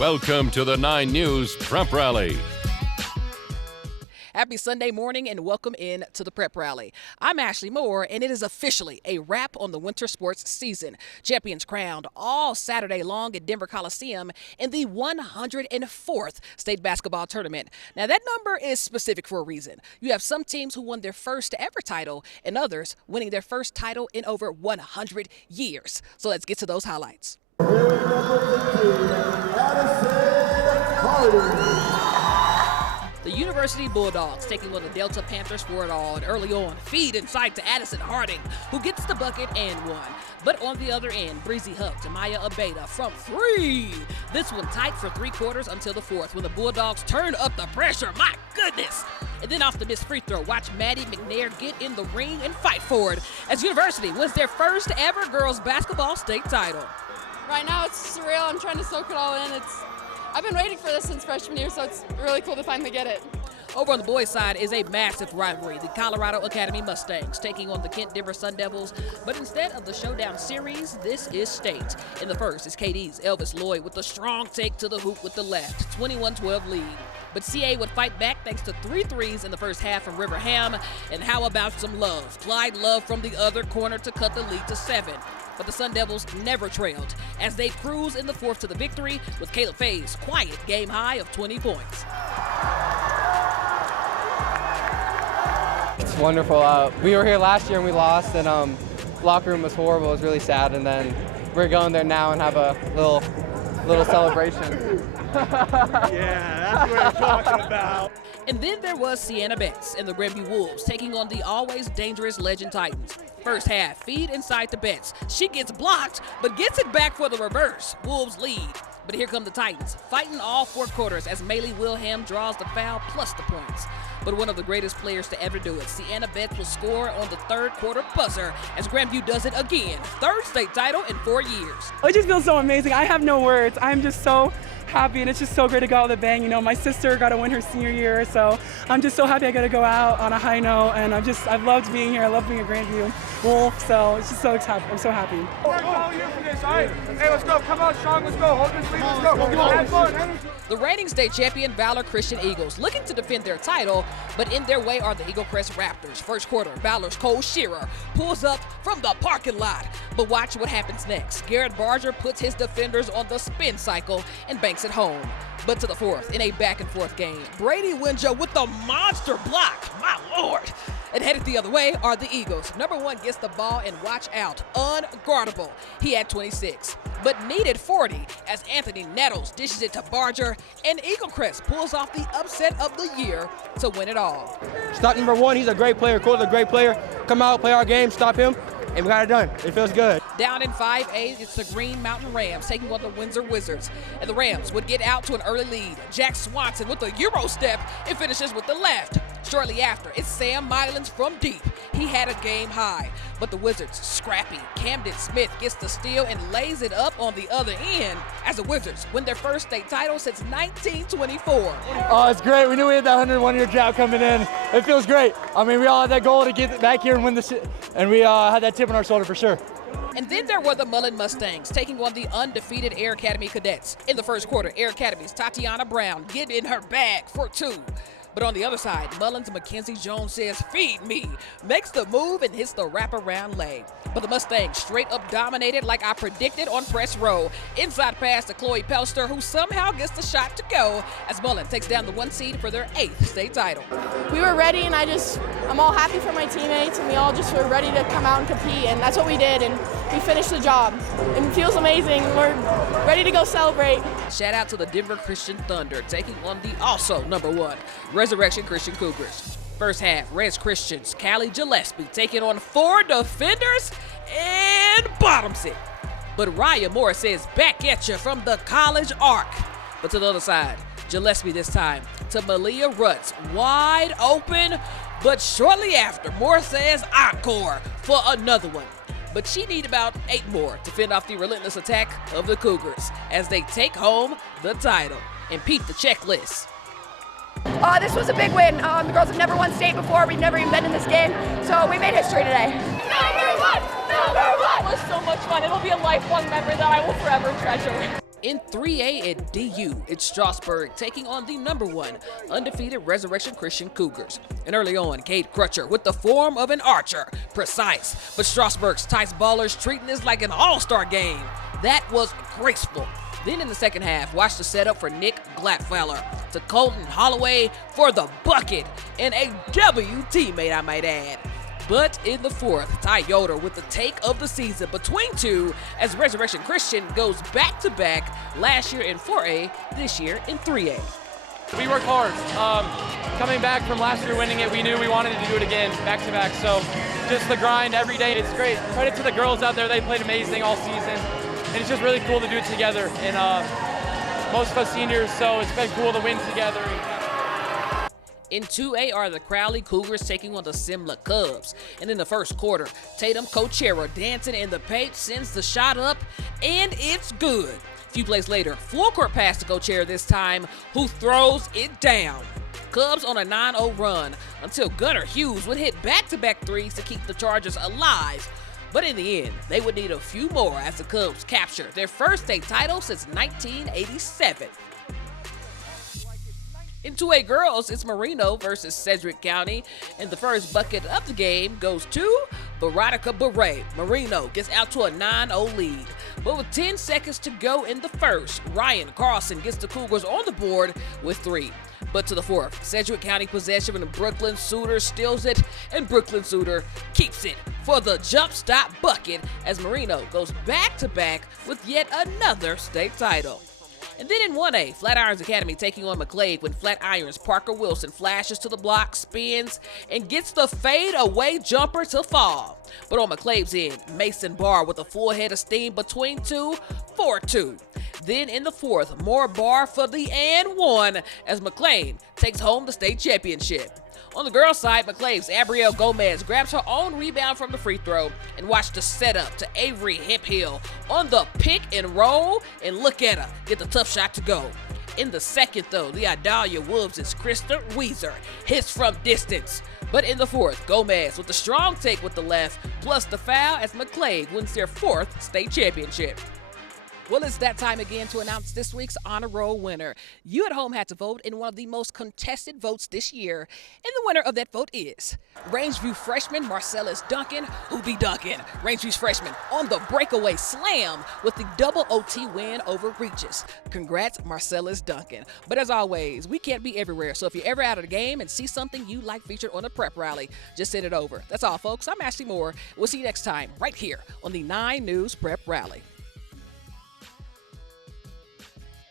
Welcome to the 9 News Prep Rally. Happy Sunday morning and welcome in to the Prep Rally. I'm Ashley Moore and it is officially a wrap on the winter sports season. Champions crowned all Saturday long at Denver Coliseum in the 104th state basketball tournament. Now that number is specific for a reason. You have some teams who won their first ever title and others winning their first title in over 100 years. So let's get to those highlights. The University Bulldogs taking on the Delta Panthers for it all, and early on, feed inside to Addison Harding, who gets the bucket and one. But on the other end, Breezy Huck to Maya Abeda from 3. This one tight for 3 quarters until the 4th, when the Bulldogs turn up the pressure. My goodness! And then off the missed free throw, watch Maddie McNair get in the ring and fight for it, as University wins their first ever girls basketball state title. Right now it's surreal. I'm trying to soak it all in. I've been waiting for this since freshman year, so it's really cool to finally get it. Over on the boys' side is a massive rivalry. The Colorado Academy Mustangs taking on the Kent Denver Sun Devils. But instead of the showdown series, this is state. In the first is KD's Elvis Lloyd with a strong take to the hoop with the left. 21-12 lead. But CA would fight back thanks to 3 threes in the first half from River Ham. And how about some love? Clyde Love from the other corner to cut the lead to 7. But the Sun Devils never trailed as they cruise in the 4th to the victory with Caleb Faye's quiet game high of 20 points. It's wonderful. We were here last year and we lost, and locker room was horrible. It was really sad, and then we're going there now and have a little celebration. Yeah, that's what I'm talking about. And then there was Sienna Betts and the Grandview Wolves taking on the always dangerous Legend Titans. First half, feed inside to Betts. She gets blocked, but gets it back for the reverse. Wolves lead. But here come the Titans, fighting all 4 quarters as Maylee Wilhelm draws the foul plus the points. But one of the greatest players to ever do it, Sienna Betts, will score on the 3rd quarter buzzer as Grandview does it again. 3rd state title in 4 years. It just feels so amazing. I have no words. I'm just so happy, and it's just so great to go out with a bang. You know, my sister got to win her senior year, so I'm just so happy I got to go out on a high note, and I've loved being here. I love being a Grandview Wolf, so it's just so exciting. I'm so happy. We're all here for this, all right? Hey, let's go. Come on, Sean, let's go. Hold this lead, let's go. Have fun. The reigning state champion Valor Christian Eagles looking to defend their title, but in their way are the Eagle Crest Raptors. First quarter, Valor's Cole Shearer pulls up from the parking lot. But watch what happens next. Garrett Barger puts his defenders on the spin cycle and banks it home. But to the 4th, in a back-and-forth game, Brady Winjo with the monster block. My Lord. And headed the other way are the Eagles. Number 1 gets the ball and watch out. Unguardable. He had 26, but needed 40 as Anthony Nettles dishes it to Barger, and Eagle Crest pulls off the upset of the year to win it all. Stop number 1. He's a great player. Cole's a great player. Come out, play our game, stop him, and we got it done. It feels good. Down in 5A, it's the Green Mountain Rams taking on the Windsor Wizards. And the Rams would get out to an early lead. Jack Swanson with a Euro step and finishes with the left. Shortly after, it's Sam Mylands from deep. He had a game high. But the Wizards, scrappy. Camden Smith gets the steal and lays it up on the other end as the Wizards win their first state title since 1924. Oh, it's great. We knew we had that 101-year drought coming in. It feels great. I mean, we all had that goal to get back here and win this, and we had that chip on our shoulder for sure. And then there were the Mullen Mustangs taking on the undefeated Air Academy Cadets. In the first quarter, Air Academy's Tatiana Brown get in her bag for 2. But on the other side, Mullins Mackenzie Jones says, "Feed me," makes the move and hits the wraparound leg. But the Mustangs straight up dominated like I predicted on press row. Inside pass to Chloe Pelster, who somehow gets the shot to go as Mullen takes down the 1 seed for their 8th state title. We were ready, and I'm all happy for my teammates, and we all just were ready to come out and compete, and that's what we did, and we finished the job. It feels amazing. We're ready to go celebrate. Shout out to the Denver Christian Thunder taking on the also number 1 Resurrection Christian Cougars. First half, Res Christians, Callie Gillespie taking on 4 defenders and bottoms it. But Raya Moore says, "Back at you" from the college arc. But to the other side, Gillespie this time to Malia Rutz, wide open. But shortly after, Moore says encore for another one. But she needs about 8 more to fend off the relentless attack of the Cougars as they take home the title. And Pete, the checklist. This was a big win. The girls have never won state before. We've never even been in this game, so we made history today. Number one! Number one! It was so much fun. It'll be a lifelong memory that I will forever treasure. In 3A at DU, it's Strasburg taking on the #1 undefeated Resurrection Christian Cougars. And early on, Cade Crutcher with the form of an archer, precise. But Strasburg's Tice Ballers treating this like an all-star game. That was graceful. Then in the second half, watch the setup for Nick Glatfeller to Colton Holloway for the bucket, and a W teammate, I might add. But in the fourth, Ty Yoder with the take of the season between two as Resurrection Christian goes back-to-back last year in 4A, this year in 3A. We worked hard. Coming back from last year winning it, we knew we wanted to do it again back-to-back. So just the grind every day, it's great. Credit to the girls out there. They played amazing all season. And it's just really cool to do it together. And most of us seniors, so it's been cool to win together. In 2A are the Crowley Cougars taking on the Simla Cubs. And in the first quarter, Tatum Cochera dancing in the paint sends the shot up, and it's good. A few plays later, full court pass to Cochera this time, who throws it down. Cubs on a 9-0 run until Gunnar Hughes would hit back-to-back threes to keep the Chargers alive. But in the end, they would need a few more as the Cubs capture their first state title since 1987. In 2A girls, it's Marino versus Sedgwick County, and the first bucket of the game goes to Veronica Beret. Marino gets out to a 9-0 lead, but with 10 seconds to go in the first, Ryan Carlson gets the Cougars on the board with 3. But to the fourth, Sedgwick County possession and Brooklyn Suter steals it, and Brooklyn Suter keeps it for the jump stop bucket as Marino goes back-to-back with yet another state title. And then in 1A, Flatirons Academy taking on McClave when Flatirons' Parker Wilson flashes to the block, spins, and gets the fade-away jumper to fall. But on McClave's end, Mason Barr with a full head of steam between two, 4-2. Then in the fourth, more Barr for the and one as McLean takes home the state championship. On the girls' side, McClave's Abrielle Gomez grabs her own rebound from the free throw, and watch the setup to Avery Hemphill on the pick and roll, and look at her get the tough shot to go. In the second, though, the Adalia Wolves' Krista Weezer hits from distance. But in the fourth, Gomez with the strong take with the left, plus the foul as McClave wins their 4th state championship. Well, it's that time again to announce this week's Honor Roll winner. You at home had to vote in one of the most contested votes this year, and the winner of that vote is Rangeview freshman Marcellus Duncan, who be Duncan. Rangeview's freshman on the breakaway slam with the double OT win over Regis. Congrats, Marcellus Duncan. But as always, we can't be everywhere, so if you're ever out of the game and see something you like featured on a prep rally, just send it over. That's all, folks. I'm Ashley Moore. We'll see you next time right here on the 9 News Prep Rally.